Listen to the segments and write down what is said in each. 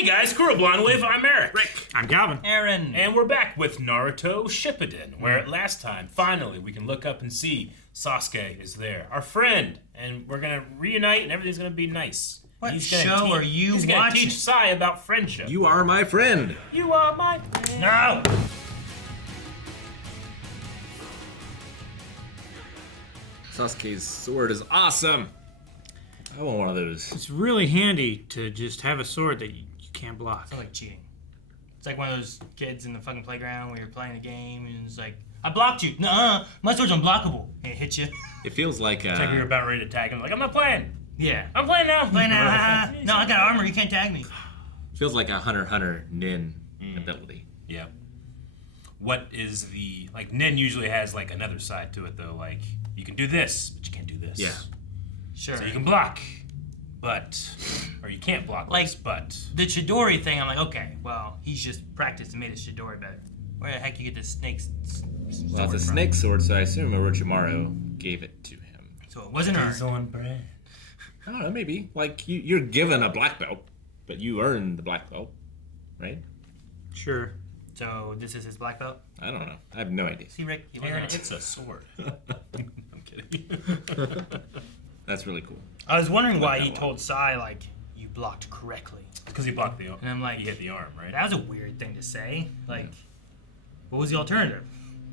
Hey guys, Squirrel Blonde Wave, I'm Eric. Rick. I'm Calvin. Aaron. And we're back with Naruto Shippuden, where last time, finally, we can look up and see Sasuke is there, our friend, and we're gonna reunite and everything's gonna be nice. What show are you He's gonna teach Sai about friendship. You are my friend. You are my friend. No! Sasuke's sword is awesome. I want one of those. It's really handy to just have a sword that you can't block. It's like cheating. It's like one of those kids in the fucking playground where you're playing a game and it's like, I blocked you. Nuh-uh, my sword's unblockable. And it hits you. It feels like It's like you're about ready to tag him. Like, I'm not playing. Yeah. I'm playing now. Playing now. No, I got armor. You can't tag me. feels like a Hunter Nin ability. Yeah. What is the... Like, Nin usually has, like, another side to it, though. Like, you can do this, but you can't do this. Yeah. Sure. So you can block, but... Or you can't block Like- this, but... The Chidori thing, I'm like, okay, well, he's just practiced and made his Chidori better. Where the heck you get this snake's sword Well, it's a from? snake sword, so I assume Orochimaru gave it to him. So it wasn't earned. on brand. I don't know, maybe. Like, you're given a black belt, but you earn the black belt, right? Sure. So this is his black belt? I don't know. I have no idea. See, Rick, he Aaron, wasn't it's a sword. I'm kidding. That's really cool. I was wondering why that he one. told Sai, like, you blocked correctly. Because he blocked the arm. And I'm like, He hit the arm, right? that was a weird thing to say. Like, what was the alternative?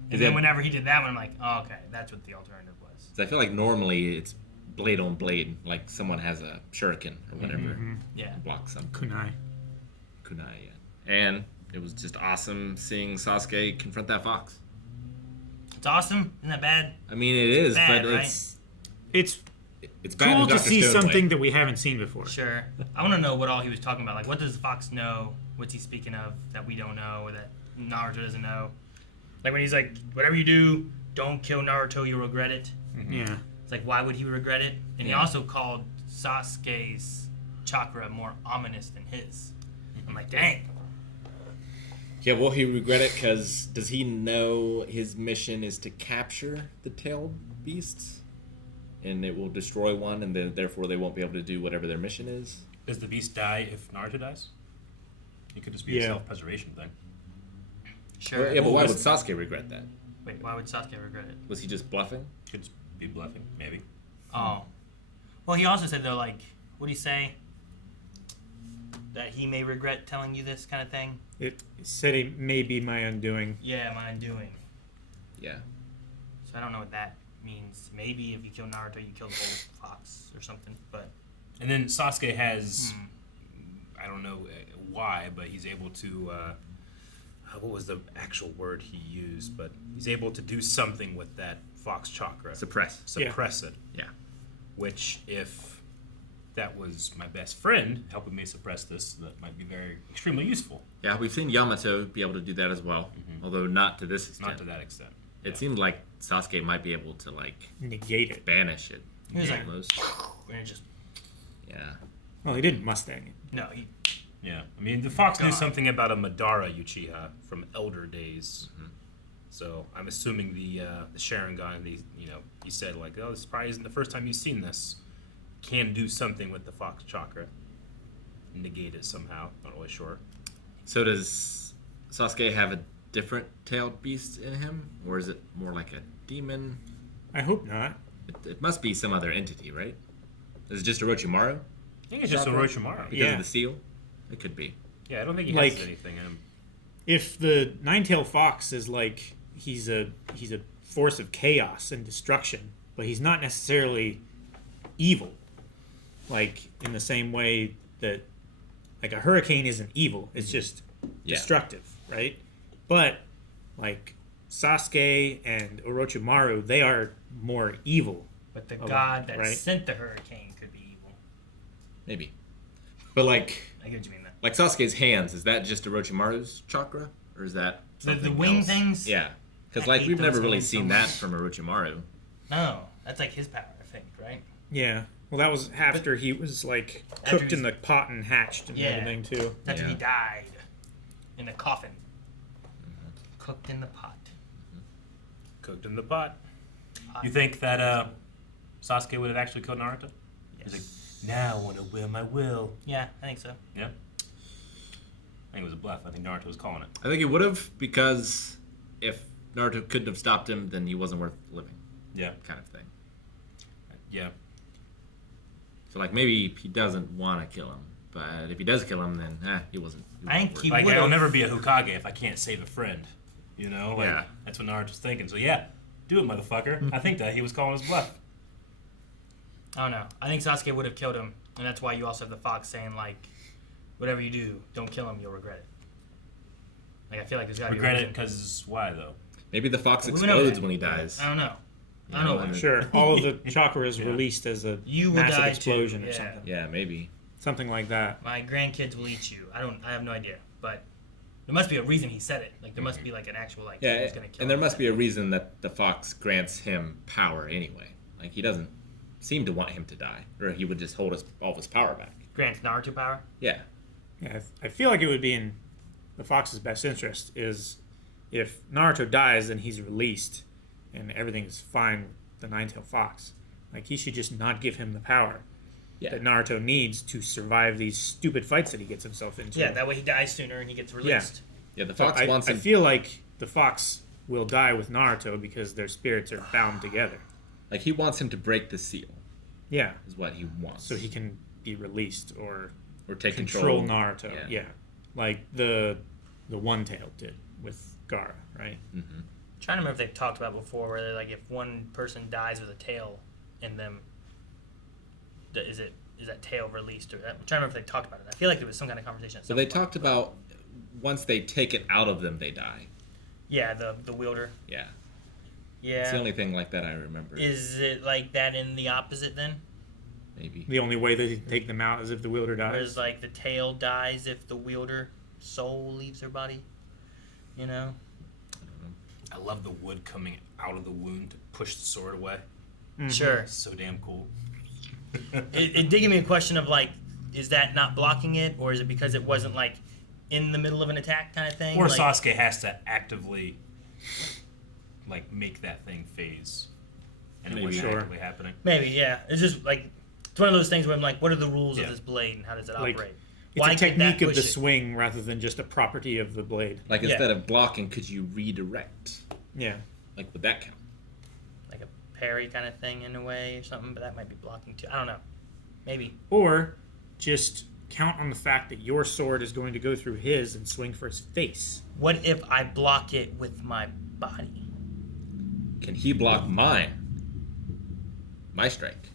And Is then it- whenever he did that one, I'm like, oh, okay, that's what the alternative was. So I feel like normally it's blade on blade, like someone has a shuriken or whatever, Yeah. block some Kunai. kunai. Yeah. And it was just awesome seeing Sasuke confront that fox. It's awesome. Isn't that bad? I mean, it is, Bad, but right? it's bad Cool in to Dr. see Stone something way. that we haven't seen before. Sure. I want to know what all he was talking about. Like, what does the fox know? What's he speaking of that we don't know or that Naruto doesn't know? Like, when he's like, whatever you do, don't kill Naruto, you'll regret it. Yeah. It's like, why would he regret it? And he Yeah. also called Sasuke's chakra more ominous than his. I'm like, dang. Yeah, will he regret it? Because does he know his mission is to capture the tailed beasts, and it will destroy one, and then therefore they won't be able to do whatever their mission is? Does the beast die if Naruto dies? It could just be Yeah. a self-preservation thing. Sure. Yeah, but why would listen- Sasuke regret that? Wait, why would Sasuke regret it? Was he just bluffing? Could just be bluffing, maybe. Oh. Well, he also said, though, like, what did he say? That he may regret telling you this kind of thing? It said it may be my undoing. Yeah, my undoing. Yeah. So I don't know what that means. Maybe if you kill Naruto, you kill the whole fox or something. But And then Sasuke has, I don't know why, but he's able to, what was the actual word he used? But he's able to do something with that fox chakra. Suppress. Suppress it. Yeah. Which, if that was my best friend helping me suppress this, that might be very, extremely useful. Yeah, we've seen Yamato be able to do that as well, although not to this extent. Not to that extent. It seemed like Sasuke might be able to, like, Negate it. banish it. he was like, Almost. and it just, Yeah. Well, he didn't Mustang it. no, he, Yeah, I mean, the fox knew God. something about a Madara Uchiha from Elder Days. So I'm assuming the Sharingan, he said, like, oh, this probably isn't the first time you've seen this. Can do something with the fox chakra. Negate it somehow. Not really sure. So does Sasuke have a different tailed beast in him? Or is it more like a demon? I hope not. It must be some other entity, right? Is it just Orochimaru? I think it's just Chakra? Orochimaru. Because Yeah. of the seal? It could be. Yeah, I don't think he Like- has anything in him. If the nine-tailed fox is like he's a force of chaos and destruction, but he's not necessarily evil. Like in the same way that like a hurricane isn't evil, it's just Yeah. destructive, right? But like Sasuke and Orochimaru, they are more evil. but the Oh, god that right. sent the hurricane could be evil. Maybe. But like I get what you mean. That like Sasuke's hands, is that just Orochimaru's chakra? Or is that the something wing else? things. Yeah. Because I like hate we've never those really things so seen much. that from Orochimaru. No, that's like his power, I think, right? Yeah. Well, that was after he was like After cooked in the pot and hatched and Yeah. everything too. That's when he Yeah. died in a coffin, cooked in the pot. Cooked in the pot. Pot. You think that Sasuke would have actually killed Naruto? Yes. He's like, now I want to wear my will. Yeah, I think so. Yeah? think Naruto was calling it. I think he would have, because if Naruto couldn't have stopped him, then he wasn't worth living. Yeah. Kind of thing. Yeah. So, like, maybe he doesn't want to kill him. But if he does kill him, then he wasn't. I think he Like, would've- I'll never be a Hokage if I can't save a friend. You know? Like, Yeah. That's what Naruto's thinking. So, yeah, do it, motherfucker. I think that he was calling his bluff. I don't know. I think Sasuke would have killed him, and that's why you also have the fox saying, like, whatever you do, don't kill him, you'll regret it. Like, I feel like there's got to be a Regret it reason. because why, though? Maybe the fox We know explodes that. when he dies. I don't know. I Yeah, don't know. I mean- Sure, all of the chakra is Yeah. released as a You will massive die explosion too. or Yeah. something. Yeah, maybe. Something like that. My grandkids will eat you. I have no idea. But there must be a reason he said it. Like, there must be, like, an actual, like, Yeah, he's going to kill and there him. must be a reason that the fox grants him power anyway. Like, he doesn't seem to want him to die, or he would just hold all of his power back. Grants Naruto power? Yeah. Yeah, I feel like it would be in the fox's best interest is if Naruto dies, then he's released, and everything's fine with the Nine-Tailed Fox. Like, he should just not give him the power Yeah. that Naruto needs to survive these stupid fights that he gets himself into. Yeah, that way he dies sooner and he gets released. Yeah, the So fox wants I him. feel like the fox will die with Naruto because their spirits are bound together. Like, he wants him to break the seal, Yeah, is what he wants. so he can be released or or take control control. Naruto. Yeah. Yeah, like the One-Tailed did with Gaara, right? Hmm. I'm trying to remember if they've talked about before where they're like, if one person dies with a tail in them, is that tail released? Or I'm trying to remember if they talked about it. I feel like there was some kind of conversation. At So some they point. talked about once they take it out of them, they die. Yeah, the wielder. Yeah. Yeah. It's the only thing like that I remember. Is it like that in the opposite then? Maybe. The only way that you take them out is if the wielder dies. Whereas like the tail dies if the wielder soul leaves their body. You know? I love the wood coming out of the wound to push the sword away. Mhm. Sure. It's so damn cool. It did give me a question of like, is that not blocking it, or is it because it wasn't like in the middle of an attack kind of thing? Or like, Sasuke has to actively, like, make that thing phase. And it Maybe. wasn't Sure. actively happening. Maybe, yeah. It's just like it's one of those things where I'm like, what are the rules Yeah. of this blade and how does it Like, operate? It's Why a can't that technique of the push it? swing rather than just a property of the blade. Like, Yeah. instead of blocking, could you redirect? Yeah. Like, would that count? Like a parry kind of thing in a way or something, but that might be blocking too. I don't know. Maybe. Or just count on the fact that your sword is going to go through his and swing for his face. What if I block it with my body? Can he block mine? My strike.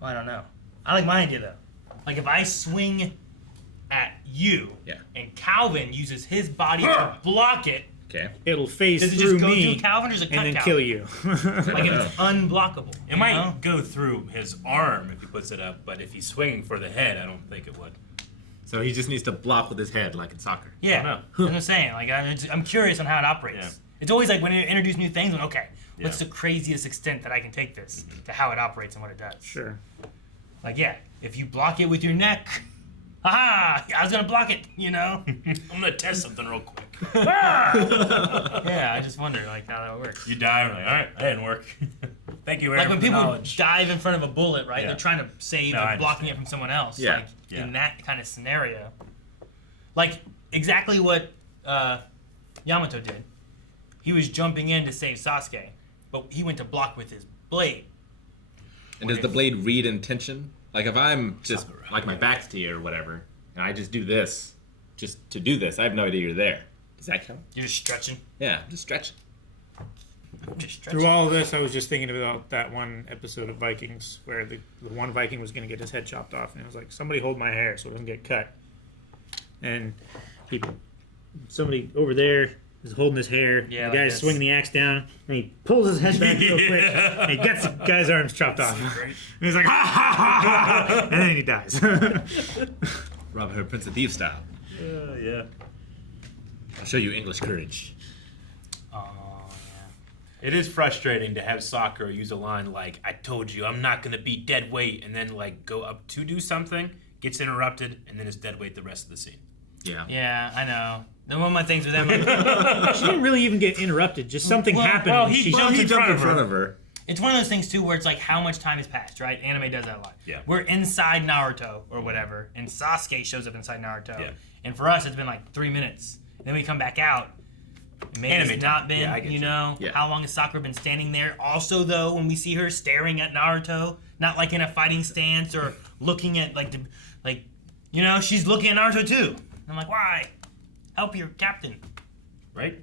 Well, I don't know. I like my idea though. Like if I swing at you, Yeah. and Calvin uses his body to block it, Okay. It'll phase does it through just go me through Calvin or does it cut and then Calvin? kill you. Like if it's unblockable. It might go through his arm if he puts it up, but if he's swinging for the head, I don't think it would. So he just needs to block with his head, like in soccer. Yeah, I that's don't what I'm saying. Like I'm curious on how it operates. Yeah. It's always like when you introduce new things, I'm okay, what's Yeah. the craziest extent that I can take this to how it operates and what it does? Sure. Like yeah, if you block it with your neck, haha, I was gonna block it, you know? I'm gonna test something real quick. Yeah, I just wonder like how that works. You die, we're like, all right, that didn't work. Thank you, Aaron, Like when for the people knowledge. dive in front of a bullet, right? Yeah. They're trying to save No, I and blocking it understand. from someone else. Yeah. Like Yeah. in that kind of scenario. Like exactly what Yamato did. He was jumping in to save Sasuke, but he went to block with his blade. And does the blade read intention? Like if I'm just Sakura. like my back's to you or whatever, and I just do this, just to do this, I have no idea you're there. Does that count? You're just stretching. Yeah, just stretching. Just stretching. Through all of this, I was just thinking about that one episode of Vikings where the one Viking was going to get his head chopped off, and it was like, somebody hold my hair so it doesn't get cut. And somebody over there is holding his hair. Yeah, the like guy's this. swinging the axe down, and he pulls his head back real quick, and he gets the guy's arms chopped off. And he's like, ha ha ha ha, and then he dies. Robin Hood, Prince of Thieves style. Yeah. I'll show you English courage. Oh, yeah. It is frustrating to have Sakura use a line like, I told you, I'm not going to be dead weight, and then, like, go up to do something, gets interrupted, and then is dead weight the rest of the scene. Yeah. Yeah, I know. Then one of my things with them, like, She didn't really even get interrupted. Just something happened. well, and he she jumped in front of her. her. it's one of those things too where it's like how much time has passed, right? Anime does that a lot. Yeah. We're inside Naruto or whatever, and Sasuke shows up inside Naruto. Yeah. And for us, it's been like 3 minutes. Then we come back out. Maybe Anime it's not time. been, Yeah, I get you you. know, Yeah. how long has Sakura been standing there? Also, though, when we see her staring at Naruto, not like in a fighting stance or looking at you know, she's looking at Naruto too. I'm like, why? Help your captain. Right?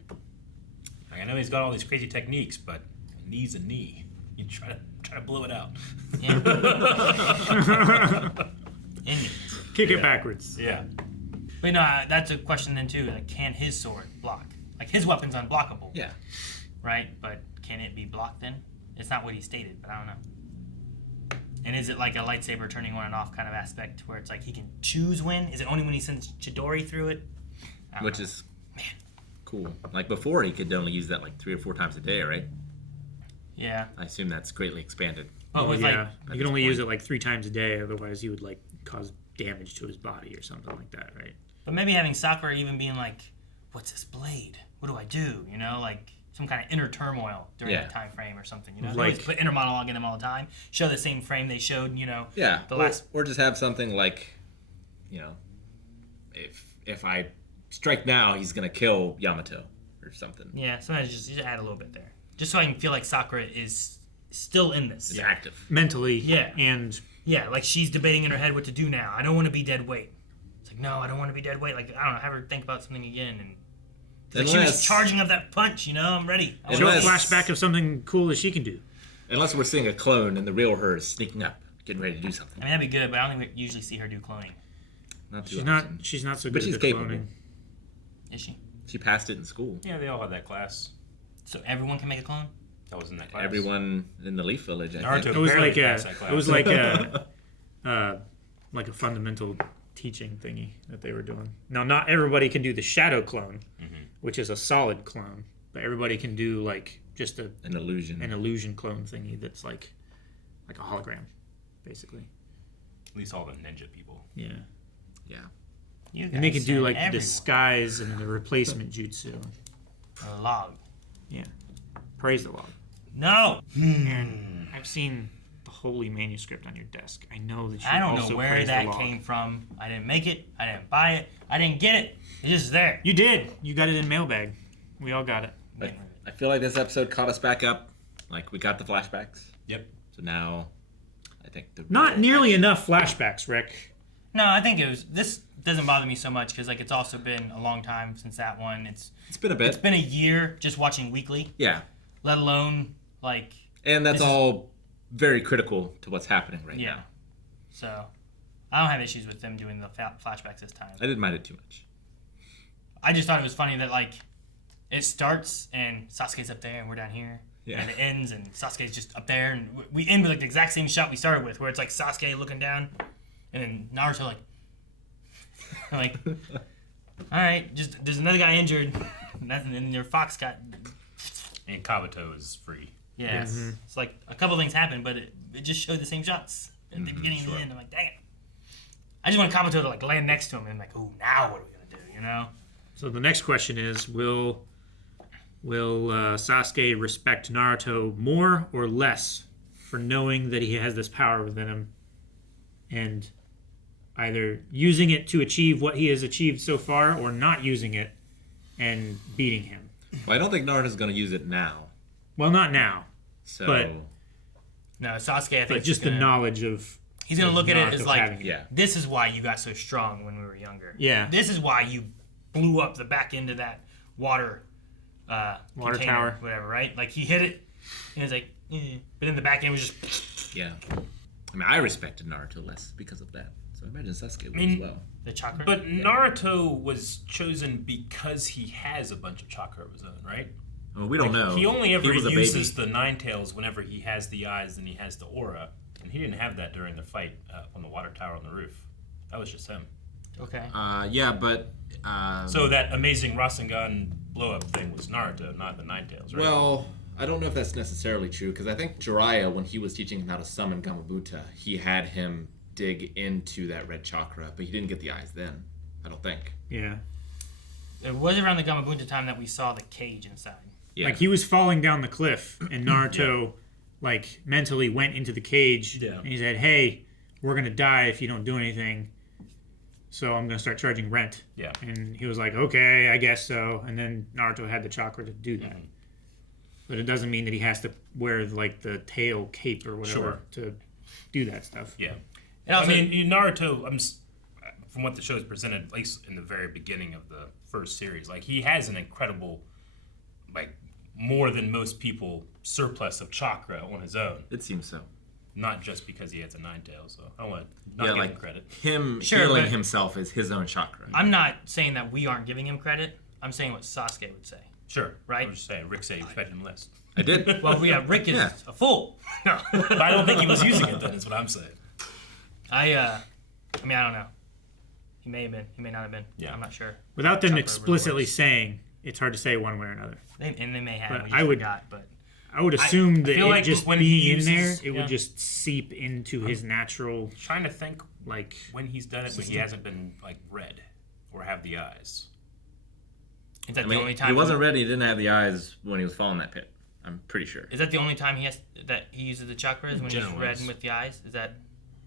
Like, I know he's got all these crazy techniques, but a knee's a knee. You try to blow it out. Yeah. Indians. Kick Yeah. it backwards. Yeah. But no, that's a question then too. Like, can his sword block? Like his weapon's unblockable, Yeah. right? But can it be blocked then? It's not what he stated, but I don't know. And is it like a lightsaber turning on and off kind of aspect where it's like he can choose when? Is it only when he sends Chidori through it? I don't Which know. is cool. Like before, he could only use that like 3 or 4 times a day, right? Yeah. I assume that's greatly expanded. But Well, with yeah, like, you this can only use point. it like 3 times a day. Otherwise, you would like cause damage to his body or something like that, right? but maybe having Sakura even being like, "What's this blade? What do I do?" You know, like some kind of inner turmoil during Yeah. that time frame or something. You know, Like- they always put inner monologue in them all the time. Show the same frame they showed. You know, Yeah. The or, last- or just have something like, you know, if I strike now, he's gonna kill Yamato or something. yeah. Sometimes just add a little bit there, just so I can feel like Sakura is still in this. It's active. Mentally, Yeah. and Yeah, like she's debating in her head what to do now. I don't want to be dead weight. It's like, no, I don't want to be dead weight. Like, I don't know, have her think about something again. And like she was Unless- charging up that punch, you know, I'm ready. I show a Unless- flashback of something cool that she can do. Unless we're seeing a clone and the real her is sneaking up, getting ready to do something. mean, that'd be good, but I don't think we usually see her do cloning. Not too She's often. not. She's not so But good she's at the capable. cloning. Is she? She passed it in school. Yeah, they all had that class. So everyone can make a clone? That was in that class. Everyone in the Leaf Village, I Naruto think. It was barely like a. passed that class. It was like a fundamental teaching thingy that they were doing. Now, not everybody can do the shadow clone, which is a solid clone, but everybody can do like just An illusion. an illusion clone thingy that's like a hologram, basically. At least all the ninja people. Yeah, Yeah. You and they guys can do send like the everyone disguise and the replacement jutsu. a log. Yeah, praise the Lord. No! Aaron, I've seen the holy manuscript on your desk. I know that you I don't also know where praise the that Lord. came from. I didn't make it. I didn't buy it. I didn't get it. It's just there. You did. You got it in mailbag. We all got it. I feel like this episode caught us back up. Like, we got the flashbacks. Yep. So now, I think the Not nearly enough flashbacks, Rick. No, I think it was. This doesn't bother me so much because like it's also been a long time since that one. It's It's been a bit. been a year just watching weekly, Yeah. let alone like And that's This is- all very critical to what's happening right yeah. now. So I don't have issues with them doing the flashbacks this time. I didn't mind it too much. I just thought it was funny that like it starts and Sasuke's up there and we're down here. Yeah. And it ends and Sasuke's just up there and we end with like the exact same shot we started with, where it's like Sasuke looking down, and then Naruto like, I'm like, all right, just there's another guy injured, and then your fox got. And Kabuto is free. Yeah, it's like a couple things happened, but it just showed the same shots at the beginning and sure. the end. I'm like, dang it! I just want Kabuto to like land next to him and like, oh, now what are we gonna do? You know? So the next question is: Will Sasuke respect Naruto more or less for knowing that he has this power within him, and either using it to achieve what he has achieved so far, or not using it and beating him? Well, I don't think Naruto's going to use it now. Well, not now, So, But- No, Sasuke. I think but just the knowledge of he's gonna look at it as Naruto like, having it. yeah. this is why you got so strong when we were younger. Yeah. This is why you blew up the back end of that water container, tower. whatever, right? Like he hit it, and it's like, but then the back end was just Yeah. I mean, I respected Naruto less because of that. So I imagine Sasuke would mean- as well. the chakra. But Naruto was chosen because he has a bunch of chakra of his own, right? Well, we don't know. He only ever was a uses baby. the Nine Tails whenever he has the eyes and he has the aura. And he didn't have that during the fight on the water tower on the roof. That was just him. okay. Yeah, but... So that amazing Rasengan blow-up thing was Naruto, not the Nine Tails, right? Well, I don't know if that's necessarily true, because I think Jiraiya, when he was teaching him how to summon Gamabuta, he had him dig into that red chakra, but he didn't get the eyes then. I don't think. Yeah. It was around the Gamabunta time that we saw the cage inside. Yeah. Like he was falling down the cliff, and Naruto like mentally went into the cage Yeah. and he said, "Hey, we're gonna die if you don't do anything. So I'm gonna start charging rent." Yeah. And he was like, "Okay, I guess so." And then Naruto had the chakra to do that. But it doesn't mean that he has to wear like the tail cape or whatever to do that stuff. Yeah. And also, I mean, Naruto, from what the show's presented, at least in the very beginning of the first series, like, he has an incredible, like, more than most people surplus of chakra on his own. It seems so. Not just because he has a nine tail, so I don't want to not give him credit. Him Sure, healing but- himself is his own chakra. I'm not saying that we aren't giving him credit. I'm saying what Sasuke would say. Sure. Right? I'm just saying, Rick said he expected him less. I did. Well, yeah, Rick is Yeah. a fool. No. But I don't think he was using it then, is what I'm saying. I mean, I don't know. He may have been. He may not have been. Yeah. I'm not sure. Without them Chakra explicitly works. saying, it's hard to say one way or another. And they may have. But We just I would- forgot, but I would assume that feel it like just when being he in there, uses- it would just seep into his natural, Trying to think like, when he's done it, but he hasn't been, like, red or have the eyes. is that I the mean, only time he wasn't ready. He didn't have the eyes when he was falling that pit. I'm pretty sure. Is that the only time he uses the chakras when he's Generally red is. and with the eyes? Is that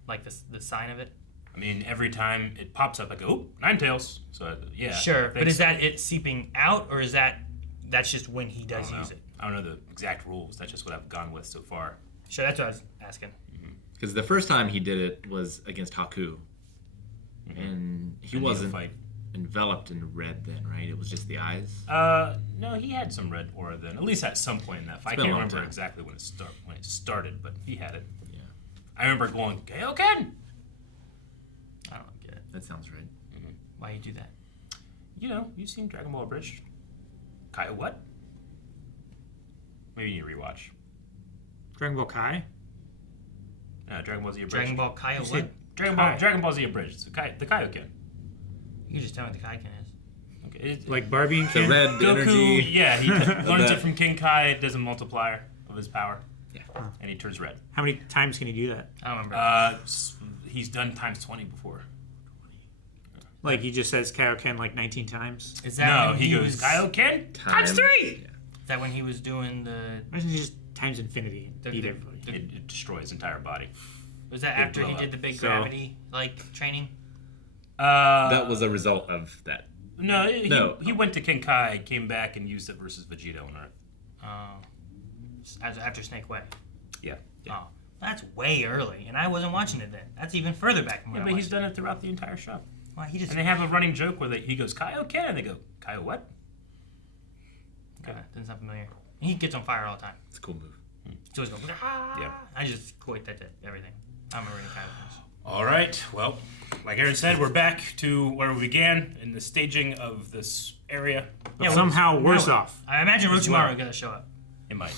like the sign of it? I mean, every time it pops up, I go, "Oh, nine tails." So yeah. I Sure, think but is so. that it seeping out, or is that's just when he I does don't know. use it? I don't know the exact rules. That's just what I've gone with so far. Sure, that's what I was asking. Because the first time he did it was against Haku. And he The wasn't neophyte. enveloped in red then, right? It was just the eyes. No, he had some red aura then. At least at some point in that fight. I been a can't long remember time. exactly when it started, but he had it. Yeah, I remember going, Kaioken! I don't get it. that sounds right. Why you do that? You know, you've seen Dragon Ball Abridged. Kai what? Maybe you need to rewatch. Dragon Ball Kai. Dragon Ball Z Abridged. Dragon Ball Kai or You what? said Dragon Kai. Ball Z Abridged. It's the Kaioken. You can just tell me what the Kaioken is. Okay. Like Barbie and The Ken. red Goku, energy. yeah, he learns that. it from King Kai, does a multiplier of his power. Yeah. And he turns red. How many times can he do that? I don't remember. He's done times 20 before. Like he just says Kaioken like 19 times? Is that No, when he goes, was? Kaioken times 3! Is that when he was doing the? Why doesn't he just times infinity and The- beat the- everybody? It destroys his entire body. Was that Big after he blow did up. the big So- gravity training? That was a result of that. No, No. He went to King Kai, came back, and used it versus Vegeta on Earth. After Snake Way. Yeah. Oh, that's way early, and I wasn't watching it then. That's even further back from when Yeah, I but he's watched done it throughout the entire show. it. Well, he just And they have a running joke where he goes, Kaioken, and they go, Kaio what? doesn't sound familiar. He gets on fire all the time. It's a cool move. So he's going, ah. Yeah. I just equate that to everything. I'm a reading kind of things. All right. Well, like Aaron said, we're back to where we began in the staging of this area. But somehow worse No, off. I imagine As Orochimaru well. is going to show up. It might.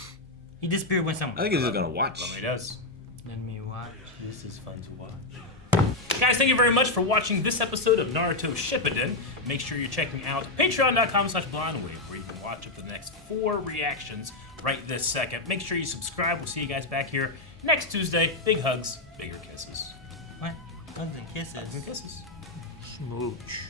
He disappeared when someone. I think he's just gonna watch. Well, he does. Let me watch. This is fun to watch. Guys, thank you very much for watching this episode of Naruto Shippuden. Make sure you're checking out patreon.com/blindwave, where you can watch up the next 4 reactions right this second. Make sure you subscribe. We'll see you guys back here next Tuesday. Big hugs, bigger kisses. What? Hugs and kisses. Hugs and kisses. Smooch.